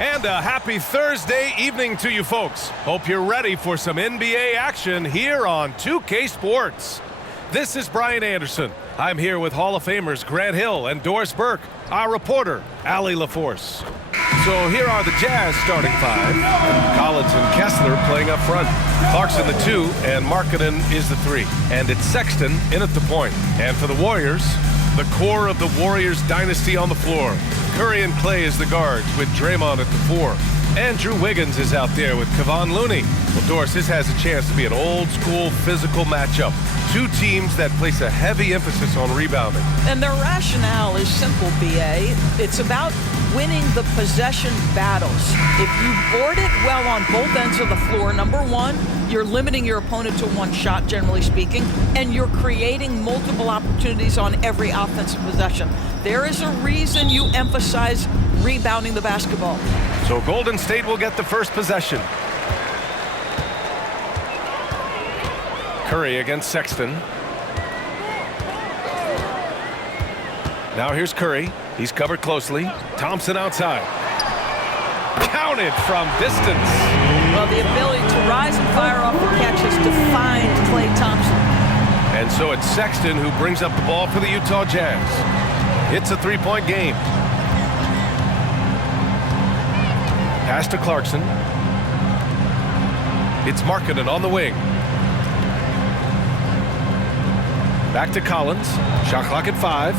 And a happy Thursday evening to you folks. Hope you're ready for some NBA action here on 2K Sports. This is Brian Anderson. I'm here with Hall of Famers Grant Hill and Doris Burke, our reporter, Allie LaForce. So here are the Jazz starting five. Collins and Kessler playing up front. Clarkson the 2 and Markkanen is the 3. And it's Sexton in at the point. And for the Warriors, the core of the Warriors dynasty on the floor. Curry and Clay as the guards with Draymond at the 4. Andrew Wiggins is out there with Kevon Looney. Well, Doris, this has a chance to be an old-school physical matchup. Two teams that place a heavy emphasis on rebounding. And their rationale is simple, B.A. It's about winning the possession battles. If you board it well on both ends of the floor, number one, you're limiting your opponent to one shot, generally speaking, and you're creating multiple opportunities on every offensive possession. There is a reason you emphasize rebounding the basketball. So Golden State will get the first possession. Curry against Sexton. Now here's Curry. He's covered closely. Thompson outside. Counted from distance. Well, the ability to rise and fire off the catches defined Klay Thompson. And so it's Sexton who brings up the ball for the Utah Jazz. It's a three-point game. Pass to Clarkson. It's Markkanen on the wing. Back to Collins. Shot clock at 5.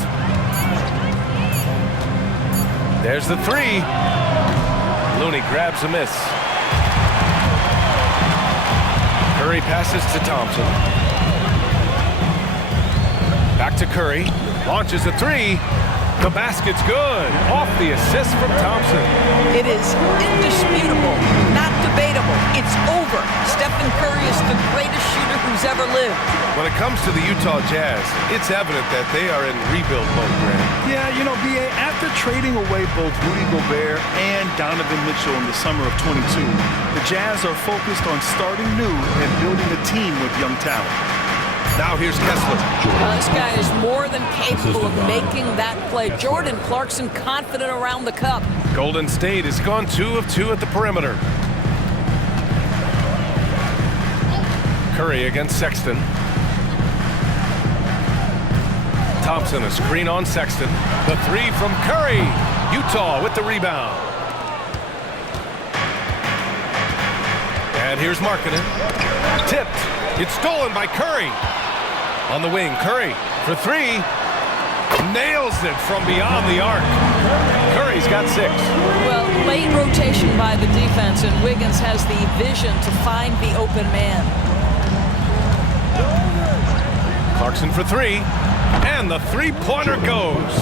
There's the 3. Looney grabs a miss. Curry passes to Thompson. Back to Curry. Launches a 3. The basket's good. Off the assist from Thompson. It is indisputable, not debatable. It's over. Stephen Curry is the greatest shooter who's ever lived. When it comes to the Utah Jazz, it's evident that they are in rebuild mode, Grant. Yeah, you know, B.A., after trading away both Rudy Gobert and Donovan Mitchell in the summer of 22, the Jazz are focused on starting new and building a team with young talent. Now here's Kessler. This guy is more than capable of making that play. Jordan Clarkson confident around the cup. Golden State has gone 2 of 2 at the perimeter. Curry against Sexton. Thompson, a screen on Sexton. The 3 from Curry. Utah with the rebound. And here's Markkanen. Tipped. It's stolen by Curry. On the wing, Curry for 3. Nails it from beyond the arc. Curry's got 6. Well, late rotation by the defense, and Wiggins has the vision to find the open man. Clarkson for 3. And the three-pointer goes.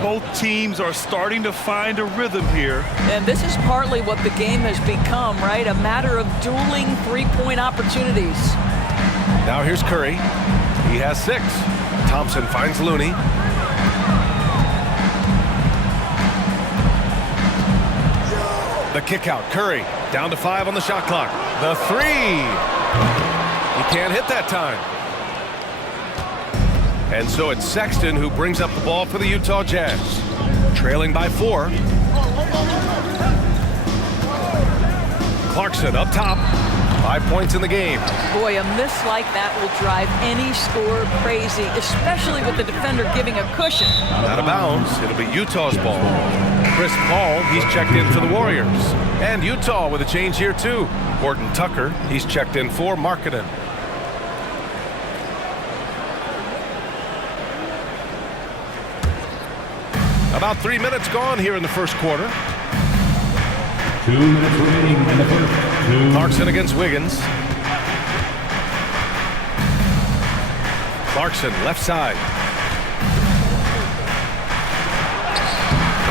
Both teams are starting to find a rhythm here. And this is partly what the game has become, right? A matter of dueling three-point opportunities. Now here's Curry. He has 6. Thompson finds Looney. The kick out. Curry down to 5 on the shot clock. The 3. He can't hit that time. And so it's Sexton who brings up the ball for the Utah Jazz. Trailing by 4. Clarkson up top. 5 points in the game. Boy, a miss like that will drive any scorer crazy, especially with the defender giving a cushion. Out of bounds. It'll be Utah's ball. Chris Paul, he's checked in for the Warriors. And Utah with a change here too. Horton Tucker, he's checked in for Markkanen. About 3 minutes gone here in the first quarter. 2 minutes remaining in the first. Clarkson against Wiggins. Clarkson, left side.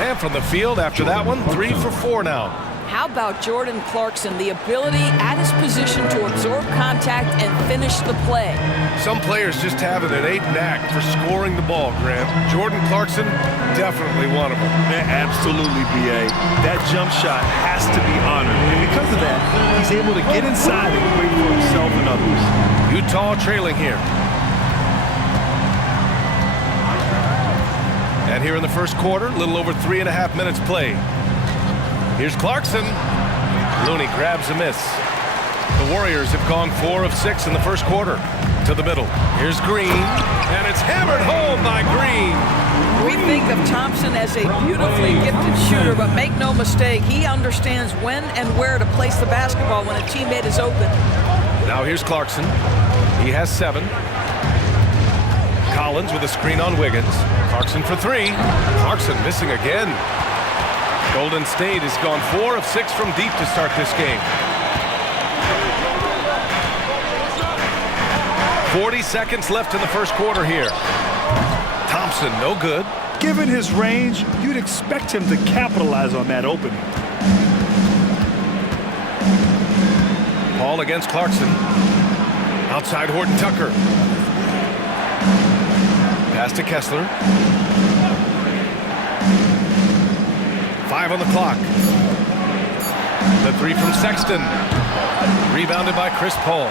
And from the field after that one, 3 for 4 now. How about Jordan Clarkson, the ability at his position to absorb contact and finish the play? Some players just have an innate knack for scoring the ball, Grant. Jordan Clarkson, definitely one of them. Man, absolutely, B.A. That jump shot has to be honored. And because of that, he's able to get inside and create for himself and others. Utah trailing here. And here in the first quarter, a little over 3.5 minutes played. Here's Clarkson. Looney grabs a miss. The Warriors have gone 4 of 6 in the first quarter. To the middle. Here's Green. And it's hammered home by Green. We think of Thompson as a beautifully gifted shooter, but make no mistake, he understands when and where to place the basketball when a teammate is open. Now here's Clarkson. He has 7. Collins with a screen on Wiggins. Clarkson for 3. Clarkson missing again. Golden State has gone 4 of 6 from deep to start this game. 40 seconds left in the first quarter here. Thompson, no good. Given his range, you'd expect him to capitalize on that opening. Paul against Clarkson. Outside Horton Tucker. Pass to Kessler. 5 on the clock. The 3 from Sexton. Rebounded by Chris Paul.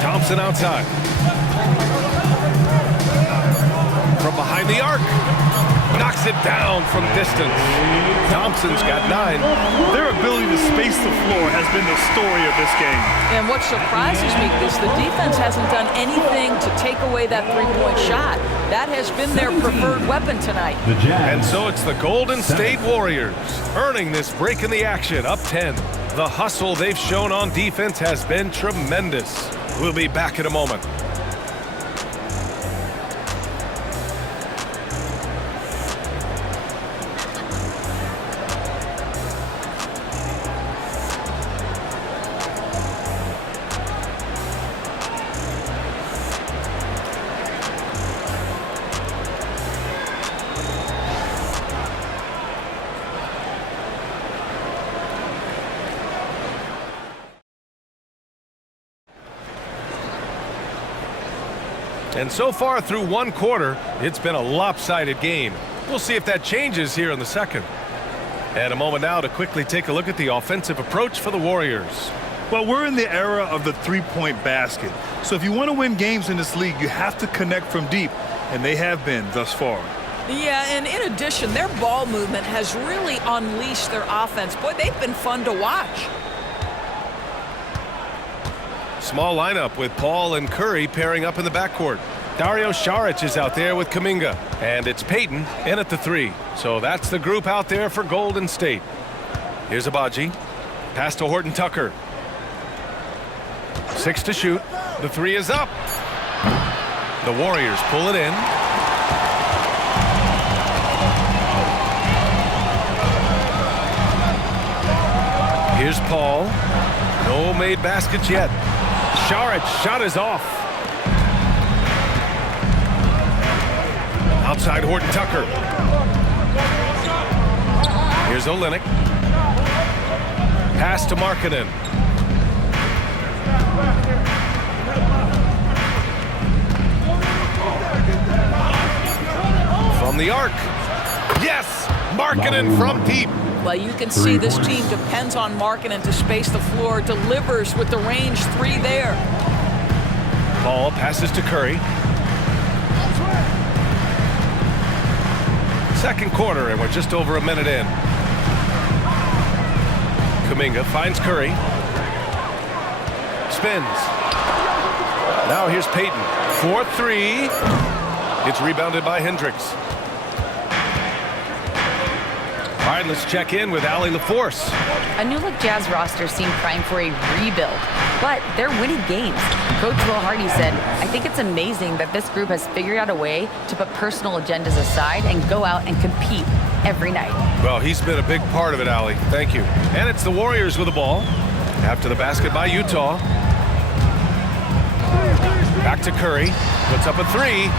Thompson outside. From behind the arc. Knocks it down from distance. Thompson's got 9. Their ability to space the floor has been the story of this game. And what surprises me is the defense hasn't done anything to take away that three-point shot. That has been their preferred weapon tonight. The Jazz. And so it's the Golden State Warriors earning this break in the action, up 10. The hustle they've shown on defense has been tremendous. We'll be back in a moment. And so far through one quarter, it's been a lopsided game. We'll see if that changes here in the second. And a moment now to quickly take a look at the offensive approach for the Warriors. Well, we're in the era of the three-point basket. So if you want to win games in this league, you have to connect from deep, and they have been thus far. Yeah, and in addition, their ball movement has really unleashed their offense. Boy, they've been fun to watch. Small lineup with Paul and Curry pairing up in the backcourt. Dario Saric is out there with Kuminga. And it's Payton in at the 3. So that's the group out there for Golden State. Here's Abaji. Pass to Horton Tucker. 6 to shoot. The 3 is up. The Warriors pull it in. Here's Paul. No made baskets yet. Saric shot is off. Outside Horton Tucker. Here's Olynyk. Pass to Markkanen. From the arc. Yes! Markkanen from deep. Well, you can see this team depends on Markkanen to space the floor, delivers with the range 3 there. Paul passes to Curry. Second quarter, and we're just over a minute in. Kuminga finds Curry. Spins. Now here's Payton. 4-3. It's rebounded by Hendricks. All right, let's check in with Allie LaForce. A new-look Jazz roster seemed primed for a rebuild, but they're winning games. Coach Will Hardy said, "I think it's amazing that this group has figured out a way to put personal agendas aside and go out and compete every night." Well, he's been a big part of it, Allie. Thank you. And it's the Warriors with the ball. After the basket by Utah. Back to Curry. Puts up a 3.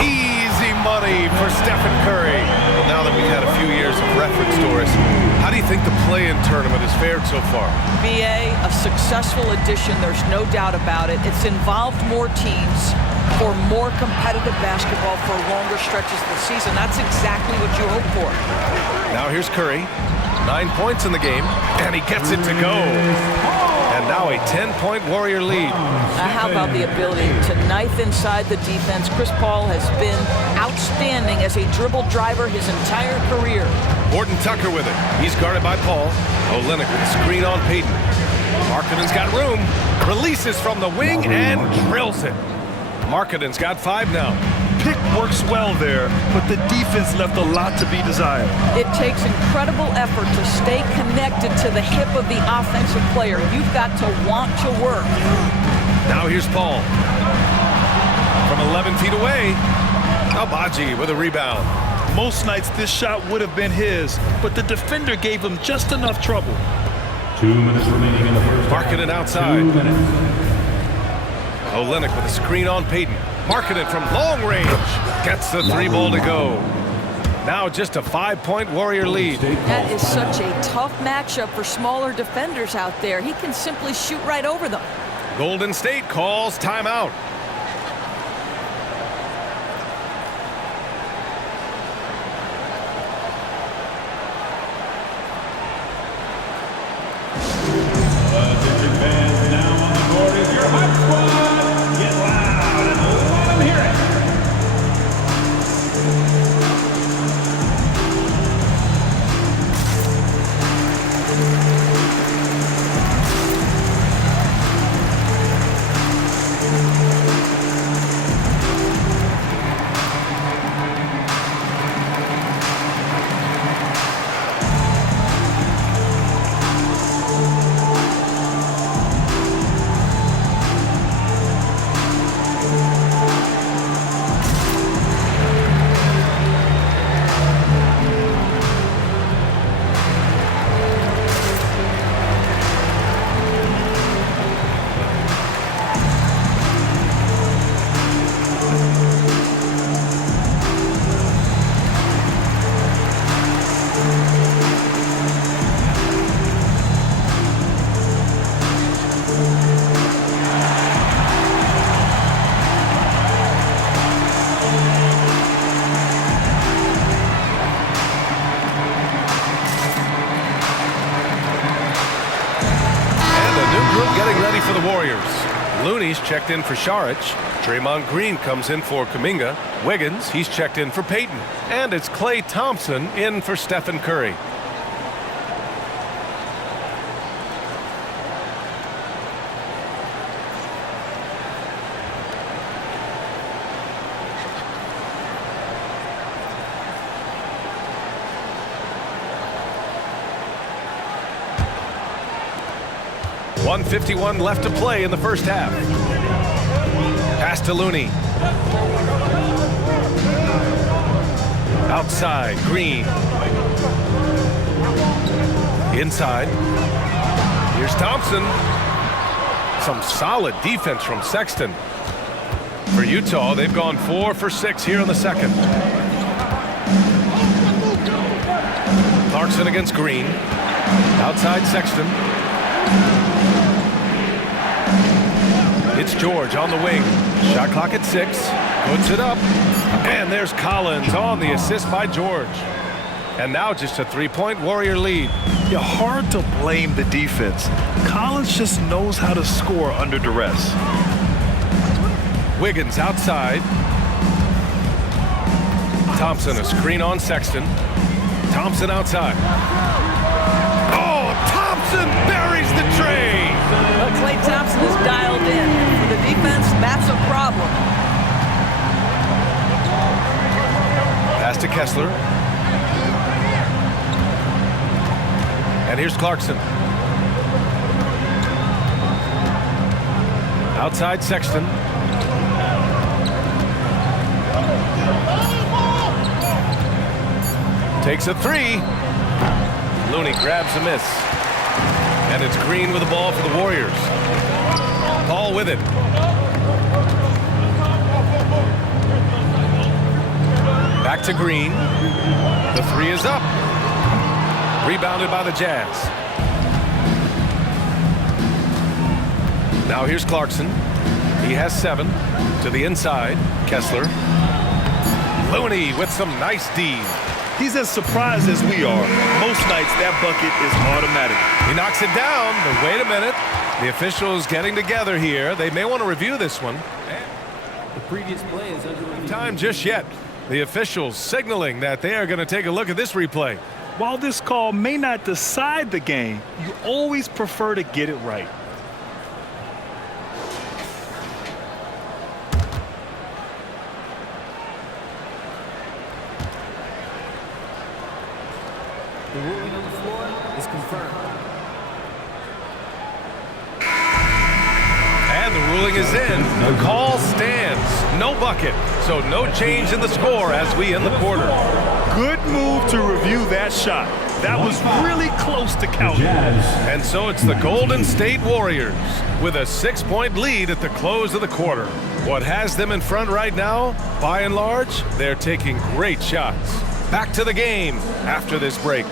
Easy money for Stephen Curry. Well, now that we've had a few years of reference, Doris, how do you think the play-in tournament has fared so far? BA, a successful addition, there's no doubt about it. It's involved more teams for more competitive basketball for longer stretches of the season. That's exactly what you hope for. Now here's Curry. 9 points in the game, and he gets it to go. And now a 10-point Warrior lead. How about the ability to knife inside the defense? Chris Paul has been outstanding as a dribble driver his entire career. Horton Tucker with it. He's guarded by Paul. Olynyk with a screen on Payton. Markkanen's got room. Releases from the wing and drills it. Markkanen's got 5 now. Pick works well there, but the defense left a lot to be desired. It takes incredible effort to stay connected to the hip of the offensive player. You've got to want to work. Now here's Paul. From 11 feet away, Agbaji with a rebound. Most nights this shot would have been his, but the defender gave him just enough trouble. 2 minutes remaining in the first half. Markkanen outside. 2 minutes. Olynyk with a screen on Payton. Markkanen from long range. Gets the 3 ball to go. Now just a 5-point Warrior lead. That is such a tough matchup for smaller defenders out there. He can simply shoot right over them. Golden State calls timeout. Attention fans, now on the court is your hot squad. Get loud and let them hear it. Getting ready for the Warriors. Looney's checked in for Saric. Draymond Green comes in for Kuminga. Wiggins, he's checked in for Payton. And it's Klay Thompson in for Stephen Curry. .151 left to play in the first half. Pass to Looney. Outside, Green. Inside. Here's Thompson. Some solid defense from Sexton. For Utah, they've gone 4 for 6 here in the second. Clarkson against Green. Outside Sexton. It's George on the wing. Shot clock at 6. Puts it up. And there's Collins on the assist by George. And now just a 3-point Warrior lead. Yeah, hard to blame the defense. Collins just knows how to score under duress. Wiggins outside. Thompson a screen on Sexton. Thompson outside. Oh, Thompson buries the tray. Well, Klay Thompson is dialed in. For the defense, that's a problem. Pass to Kessler. And here's Clarkson. Outside Sexton. Takes a 3. Looney grabs a miss. And it's Green with the ball for the Warriors. Paul with it. Back to Green. The 3 is up. Rebounded by the Jazz. Now here's Clarkson. He has 7. To the inside. Kessler. Looney with some nice D. He's as surprised as we are. Most nights that bucket is automatic. He knocks it down, but wait a minute. The officials getting together here. They may want to review this one. The previous play is under review. Time just yet. The officials signaling that they are going to take a look at this replay. While this call may not decide the game, you always prefer to get it right. The ruling on the floor is confirmed. And the ruling is in. The call stands. No bucket. So no change in the score as we end the quarter. Good move to review that shot. That was really close to counting. And so it's the Golden State Warriors with a 6-point lead at the close of the quarter. What has them in front right now? By and large, they're taking great shots. Back to the game after this break.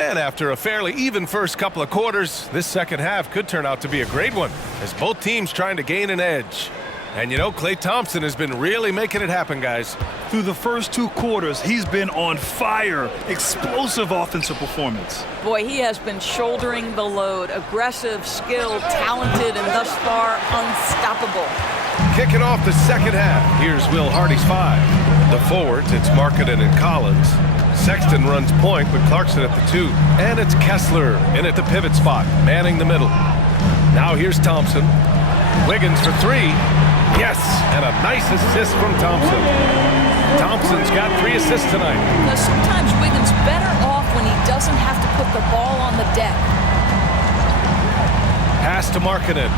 And after a fairly even first couple of quarters, this second half could turn out to be a great one as both teams trying to gain an edge. And you know, Klay Thompson has been really making it happen, guys. Through the first 2 quarters, he's been on fire. Explosive offensive performance. Boy, he has been shouldering the load. Aggressive, skilled, talented, and thus far unstoppable. Kicking off the second half, here's Will Hardy's 5. The forwards, it's Markkanen and Collins. Sexton runs point with Clarkson at the 2. And it's Kessler in at the pivot spot, manning the middle. Now here's Thompson. Wiggins for 3. Yes, and a nice assist from Thompson. Thompson's got 3 assists tonight. Now, sometimes Wiggins better off when he doesn't have to put the ball on the deck. Pass to Markkanen.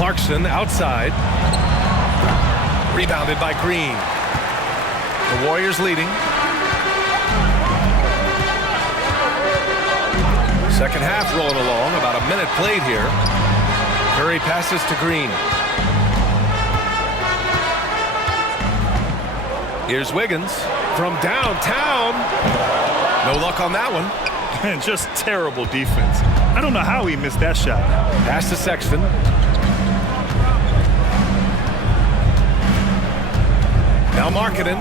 Clarkson outside. Rebounded by Green. The Warriors leading. Second half rolling along. About a minute played here. Curry passes to Green. Here's Wiggins from downtown. No luck on that one. And just terrible defense. I don't know how he missed that shot. Pass to Sexton. Now Markkanen.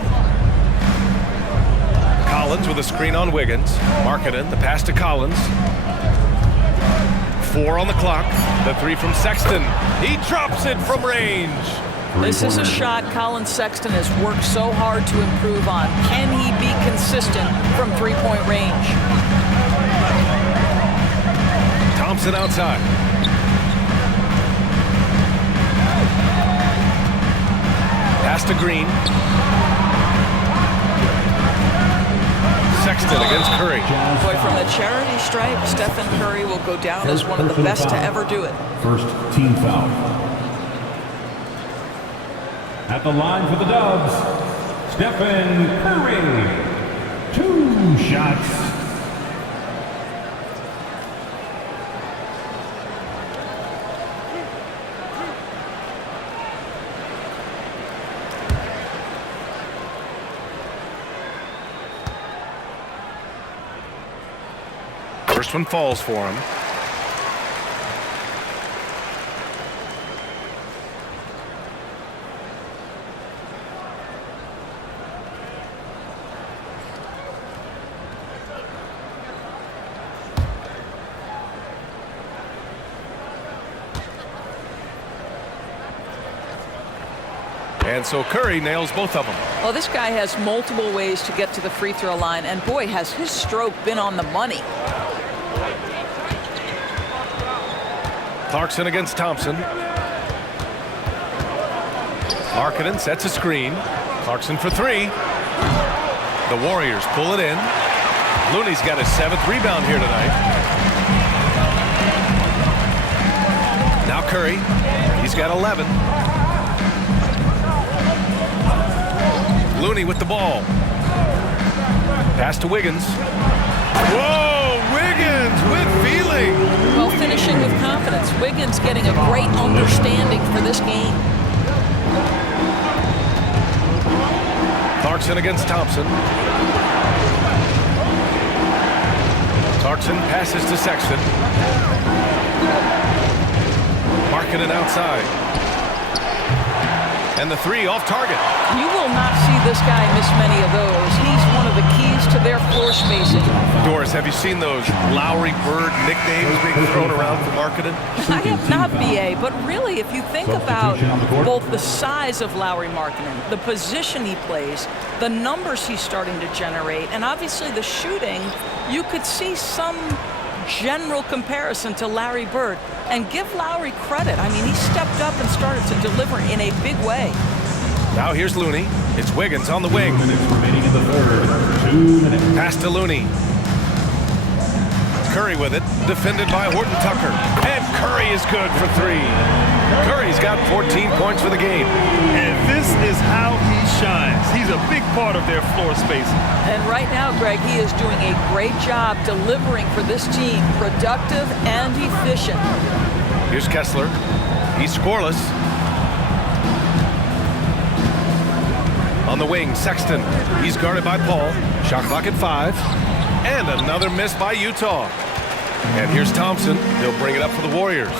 Collins with a screen on Wiggins. Markkanen, the pass to Collins. 4 on the clock. The 3 from Sexton. He drops it from range. This is a shot Colin Sexton has worked so hard to improve on. Can he be consistent from 3-point range? Thompson outside. Pass to Green. Sexton against Curry. Boy, from the charity stripe, Stephen Curry will go down as one of the best to ever do it. First team foul. At the line for the Dubs, Stephen Curry. 2 shots. First one falls for him. And so Curry nails both of them. Well, this guy has multiple ways to get to the free throw line, and boy, has his stroke been on the money. Clarkson against Thompson. Markkanen sets a screen. Clarkson for three. The Warriors pull it in. Looney's got his 7th rebound here tonight. Now Curry. He's got 11. Looney with the ball. Pass to Wiggins. Whoa, Wiggins with feeling. Well, finishing with confidence. Wiggins getting a great understanding for this game. Clarkson against Thompson. Clarkson passes to Sexton. Markkanen outside. And the three off target. You will not see this guy miss many of those. He's one of the keys to their floor spacing. Doris, have you seen those Lowry Bird nicknames being thrown around for Markkanen? I have not, BA, but really, if you think about both the size of Lowry Markkanen, the position he plays, the numbers he's starting to generate, and obviously the shooting, you could see some general comparison to Larry Bird. And give Lowry credit. I mean, he stepped up and started to deliver in a big way. Now here's Looney. It's Wiggins on the wing. 2 minutes remaining in the third. 2 minutes. Pass to Looney. Curry with it, defended by Horton Tucker. And Curry is good for three. Curry's got 14 points for the game. And this is how he shines. He's a big part of their floor spacing. And right now, Greg, he is doing a great job delivering for this team, productive and efficient. Here's Kessler. He's scoreless. On the wing, Sexton. He's guarded by Paul. Shot clock at 5. And another miss by Utah. And here's Thompson. He'll bring it up for the Warriors.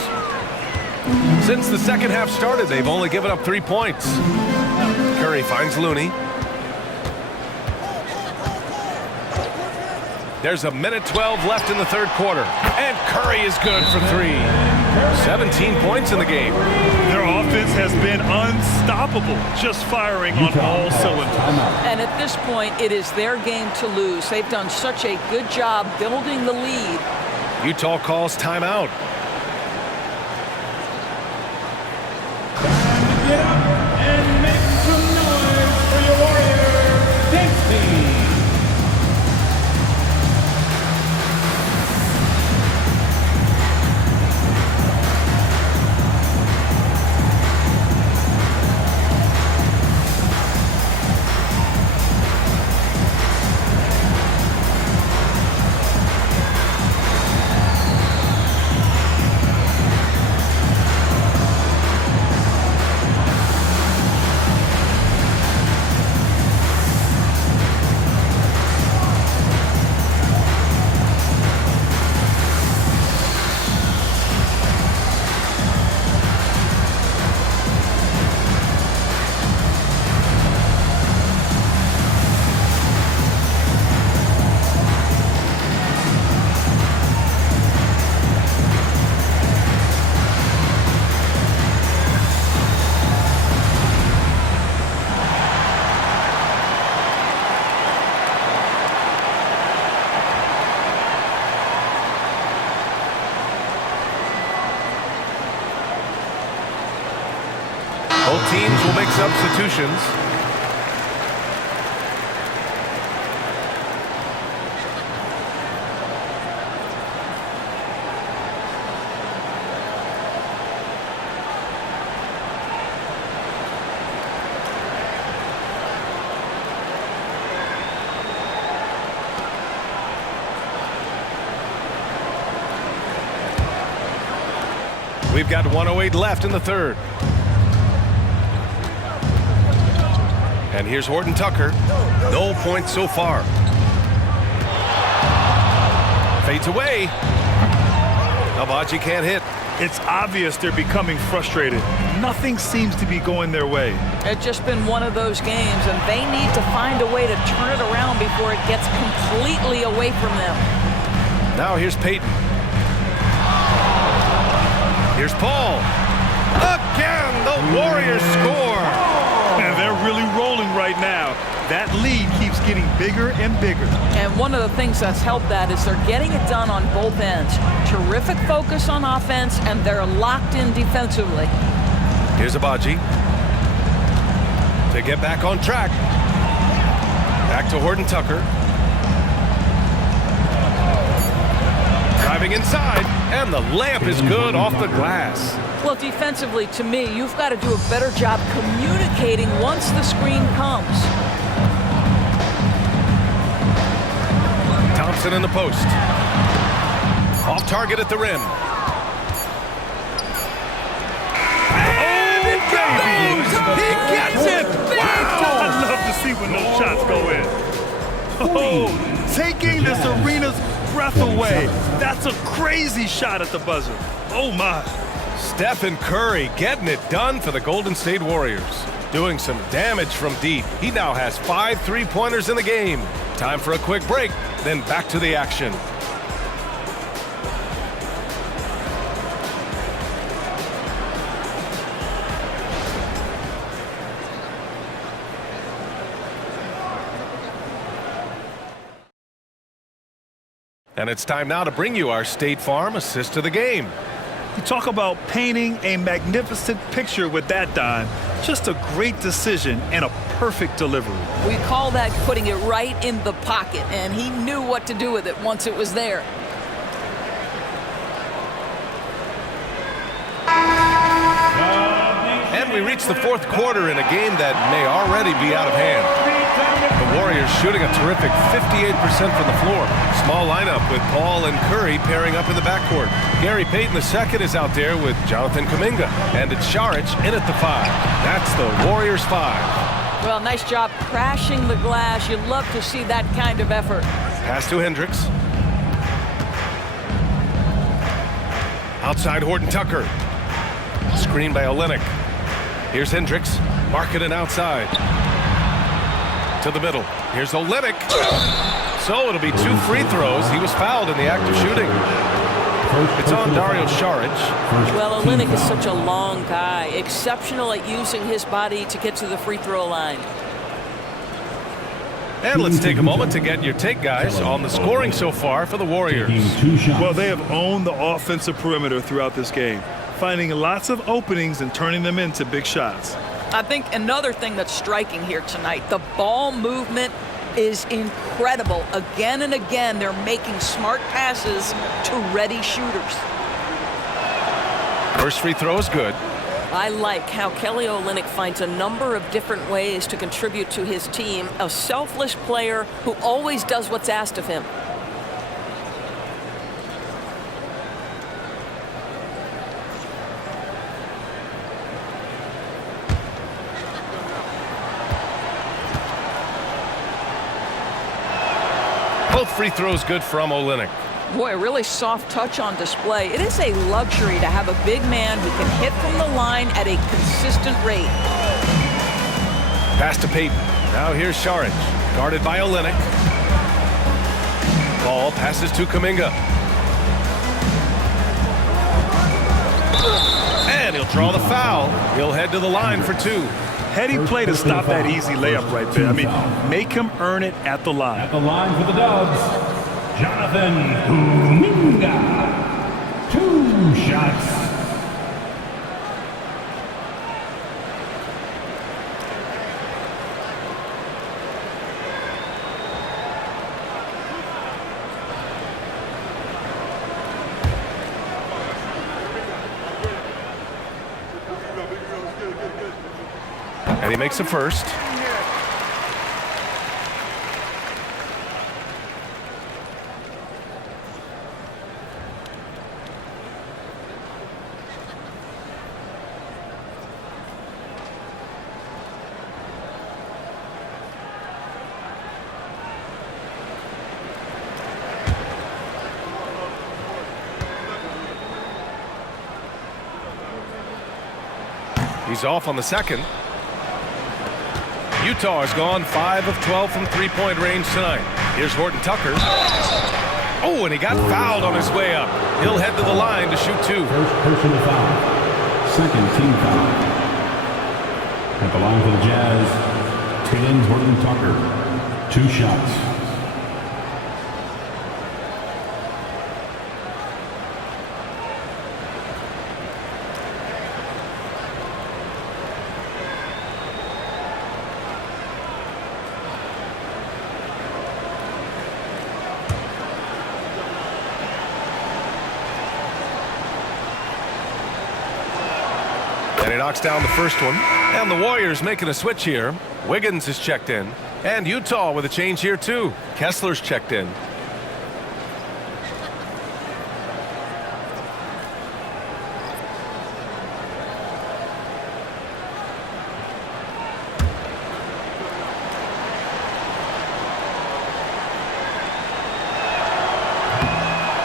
Since the second half started, they've only given up 3 points. Curry finds Looney. There's a minute 12 left in the third quarter. And Curry is good for three. 17 points in the game. Their offense has been unstoppable, just firing on all cylinders. And at this point, it is their game to lose. They've done such a good job building the lead. Utah calls timeout. Get up and make some noise for your Warrior dance team. Both teams will make substitutions. We've got 1:08 left in the third. And here's Horton Tucker. No points so far. Fades away. Agbaji can't hit. It's obvious they're becoming frustrated. Nothing seems to be going their way. It's just been one of those games, and they need to find a way to turn it around before it gets completely away from them. Now here's Payton. Here's Paul. Again, the Warriors score. And right now. That lead keeps getting bigger and bigger. And one of the things that's helped that is they're getting it done on both ends. Terrific focus on offense, and they're locked in defensively. Here's Abaji to get back on track. Back to Horton Tucker. Driving inside, and the layup is good off the glass. Well, defensively, to me, you've got to do a better job communicating once the screen comes. Thompson in the post. Off target at the rim. And it goes! He gets it! Wow! I'd love to see when those shots go in. Oh, taking this arena's breath away. That's a crazy shot at the buzzer. Oh, my. Stephen Curry getting it done for the Golden State Warriors. Doing some damage from deep. He now has 5 3-pointers in the game. Time for a quick break, then back to the action. And it's time now to bring you our State Farm assist of the game. You talk about painting a magnificent picture with that, Don. Just a great decision and a perfect delivery. We call that putting it right in the pocket, and he knew what to do with it once it was there. And we reach the fourth quarter in a game that may already be out of hand. The Warriors shooting a terrific 58% from the floor. Small lineup with Paul and Curry pairing up in the backcourt. Gary Payton II is out there with Jonathan Kuminga. And it's Šarić in at the 5. That's the Warriors 5. Well, nice job crashing the glass. You'd love to see that kind of effort. Pass to Hendricks. Outside Horton Tucker. Screen by Olynyk. Here's Hendricks. Marketing outside. To the middle. Here's Olynyk. So it'll be 2 free throws. He was fouled in the act of shooting. It's on Dario Šarić. Well, Olynyk is such a long guy. Exceptional at using his body to get to the free throw line. And let's take a moment to get your take, guys, on the scoring so far for the Warriors. Well, they have owned the offensive perimeter throughout this game, finding lots of openings and turning them into big shots. I think another thing that's striking here tonight, the ball movement is incredible. Again and again, they're making smart passes to ready shooters. First free throw is good. I like how Kelly Olynyk finds a number of different ways to contribute to his team, a selfless player who always does what's asked of him. Both free throws good from Olynyk. Boy, a really soft touch on display. It is a luxury to have a big man who can hit from the line at a consistent rate. Pass to Payton. Now here's Šarić. Guarded by Olynyk. Ball passes to Kuminga. And he'll draw the foul. He'll head to the line for 2. Heady play to stop that easy layup right there. I mean, make him earn it at the line. At the line for the Dubs, Jonathan Kuminga. 2 shots. And he makes a first. He's off on the second. Utah has gone 5 of 12 from three-point range tonight. Here's Horton Tucker. Oh, and he got fouled on his way up. He'll head to the line to shoot 2. First personal foul. Second team foul. At the line for the Jazz, Talen Horton-Tucker, 2 shots. And he knocks down the first one. And the Warriors making a switch here. Wiggins is checked in. And Utah with a change here too. Kessler's checked in.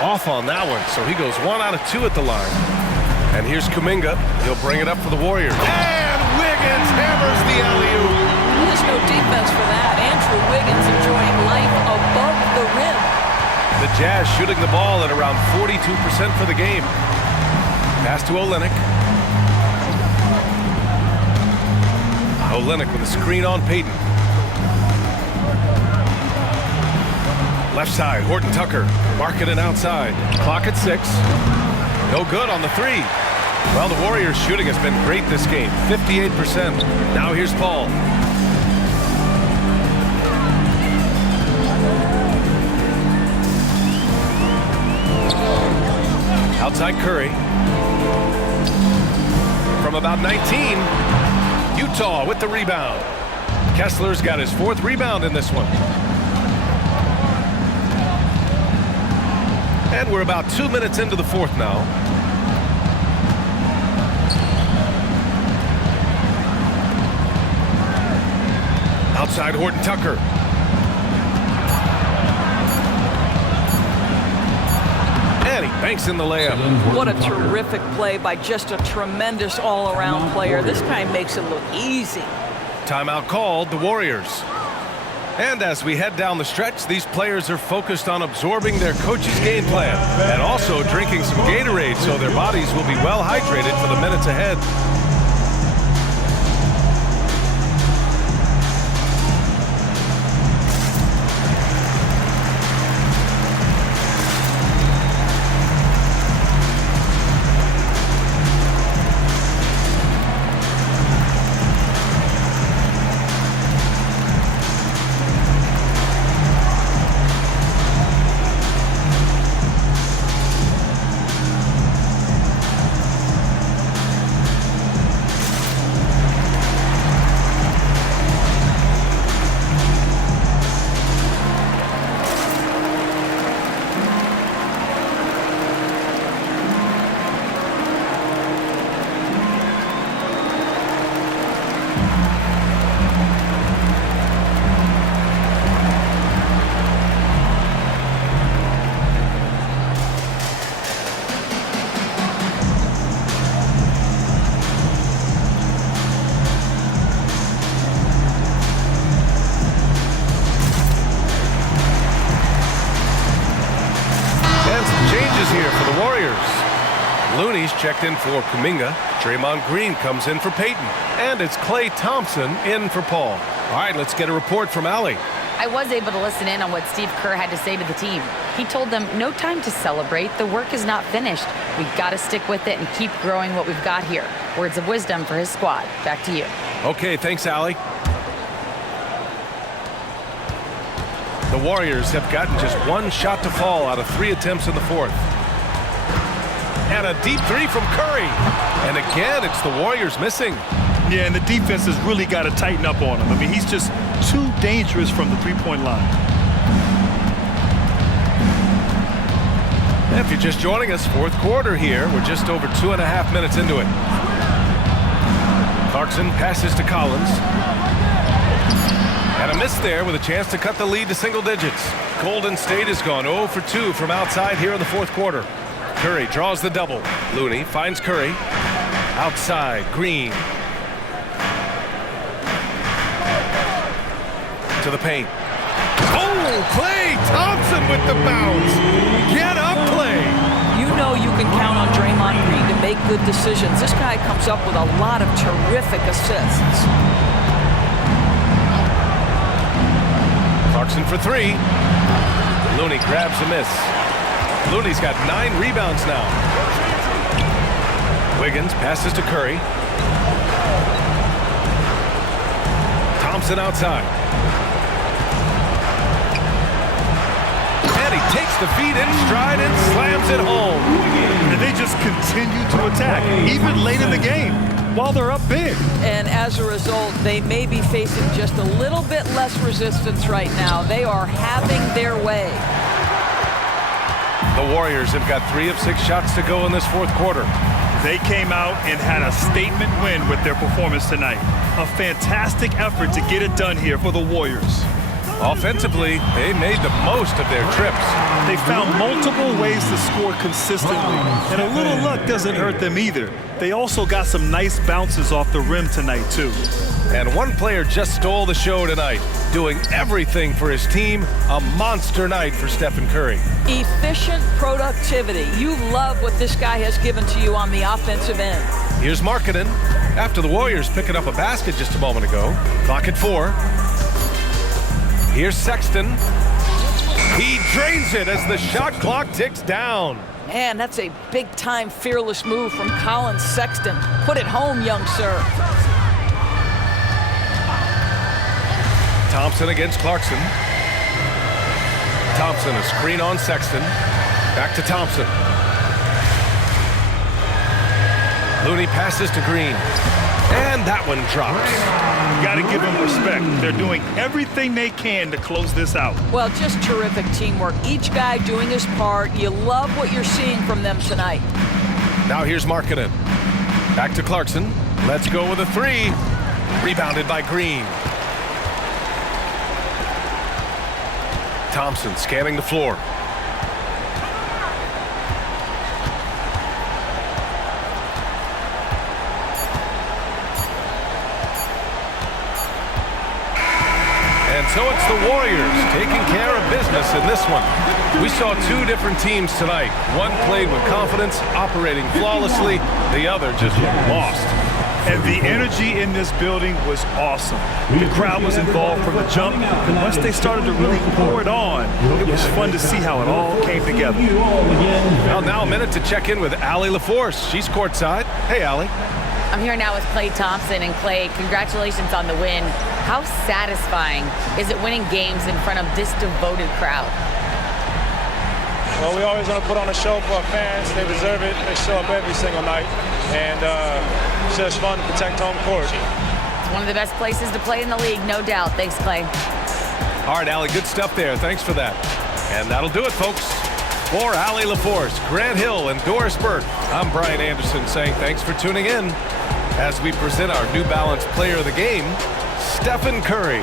Off on that one, so he goes 1 out of 2 at the line. And here's Kuminga. He'll bring it up for the Warriors. And Wiggins hammers the alley-oop. There's no defense for that. Andrew Wiggins enjoying life above the rim. The Jazz shooting the ball at around 42% for the game. Pass to Olynyk. Olynyk with a screen on Payton. Left side, Horton-Tucker. Marking it outside. Clock at 6. No good on the 3. Well, the Warriors' shooting has been great this game. 58%. Now here's Paul. Outside Curry. From about 19. Utah with the rebound. Kessler's got his 4th rebound in this one. And we're about 2 minutes into the 4th now. Outside Horton-Tucker. And he banks in the layup. What a terrific play by just a tremendous all-around player. This guy makes it look easy. Timeout called, the Warriors. And as we head down the stretch, these players are focused on absorbing their coach's game plan and also drinking some Gatorade so their bodies will be well hydrated for the minutes ahead. Looney's checked in for Kuminga. Draymond Green comes in for Payton. And it's Klay Thompson in for Paul. All right, let's get a report from Allie. I was able to listen in on what Steve Kerr had to say to the team. He told them, no time to celebrate. The work is not finished. We've got to stick with it and keep growing what we've got here. Words of wisdom for his squad. Back to you. Okay, thanks, Allie. The Warriors have gotten just 1 shot to fall out of 3 attempts in the 4th. And a deep 3 from Curry. And again, it's the Warriors missing. Yeah, and the defense has really got to tighten up on him. I mean, he's just too dangerous from the three-point line. If you're just joining us, 4th quarter here. We're just over 2.5 minutes into it. Clarkson passes to Collins. And a miss there with a chance to cut the lead to single digits. Golden State has gone 0 for 2 from outside here in the 4th quarter. Curry draws the double. Looney finds Curry. Outside, Green. To the paint. Oh, Klay Thompson with the bounce. Get up, Klay. You know you can count on Draymond Green to make good decisions. This guy comes up with a lot of terrific assists. Clarkson for three. Looney grabs a miss. Looney's got 9 rebounds now. Wiggins passes to Curry. Thompson outside. And he takes the feed in stride and slams it home. And they just continue to attack, even late in the game, while they're up big. And as a result, they may be facing just a little bit less resistance right now. They are having their way. The Warriors have got 3 of 6 shots to go in this fourth quarter. They came out and had a statement win with their performance tonight. A fantastic effort to get it done here for the Warriors. Offensively, they made the most of their trips. They found multiple ways to score consistently, and a little luck doesn't hurt them either. They also got some nice bounces off the rim tonight, too. And one player just stole the show tonight, doing everything for his team. A monster night for Stephen Curry. Efficient productivity. You love what this guy has given to you on the offensive end. Here's Markkanen after the Warriors picking up a basket just a moment ago. Clock at 4. Here's Sexton. He drains it as the shot clock ticks down. Man, that's a big-time fearless move from Colin Sexton. Put it home, young sir. Thompson against Clarkson. Thompson, a screen on Sexton. Back to Thompson. Looney passes to Green. And that one drops. Got to give them respect. They're doing everything they can to close this out. Well, just terrific teamwork. Each guy doing his part. You love what you're seeing from them tonight. Now here's Markkanen. Back to Clarkson. Let's go with a 3. Rebounded by Green. Thompson scanning the floor. And so it's the Warriors taking care of business in this one. We saw 2 different teams tonight. One played with confidence, operating flawlessly. The other just looked lost. And the energy in this building was awesome. The crowd was involved from the jump. And once they started to really pour it on, it was fun to see how it all came together. Well, now a minute to check in with Allie LaForce. She's courtside. Hey, Allie. I'm here now with Klay Thompson. And Klay, congratulations on the win. How satisfying is it winning games in front of this devoted crowd? Well, we always want to put on a show for our fans. They deserve it. They show up every single night. And it's just fun to protect home court. It's one of the best places to play in the league, no doubt. Thanks, Klay. All right, Allie, good stuff there. Thanks for that. And that'll do it, folks. For Allie LaForce, Grant Hill, and Doris Burke, I'm Brian Anderson saying thanks for tuning in as we present our New Balance Player of the Game, Stephen Curry.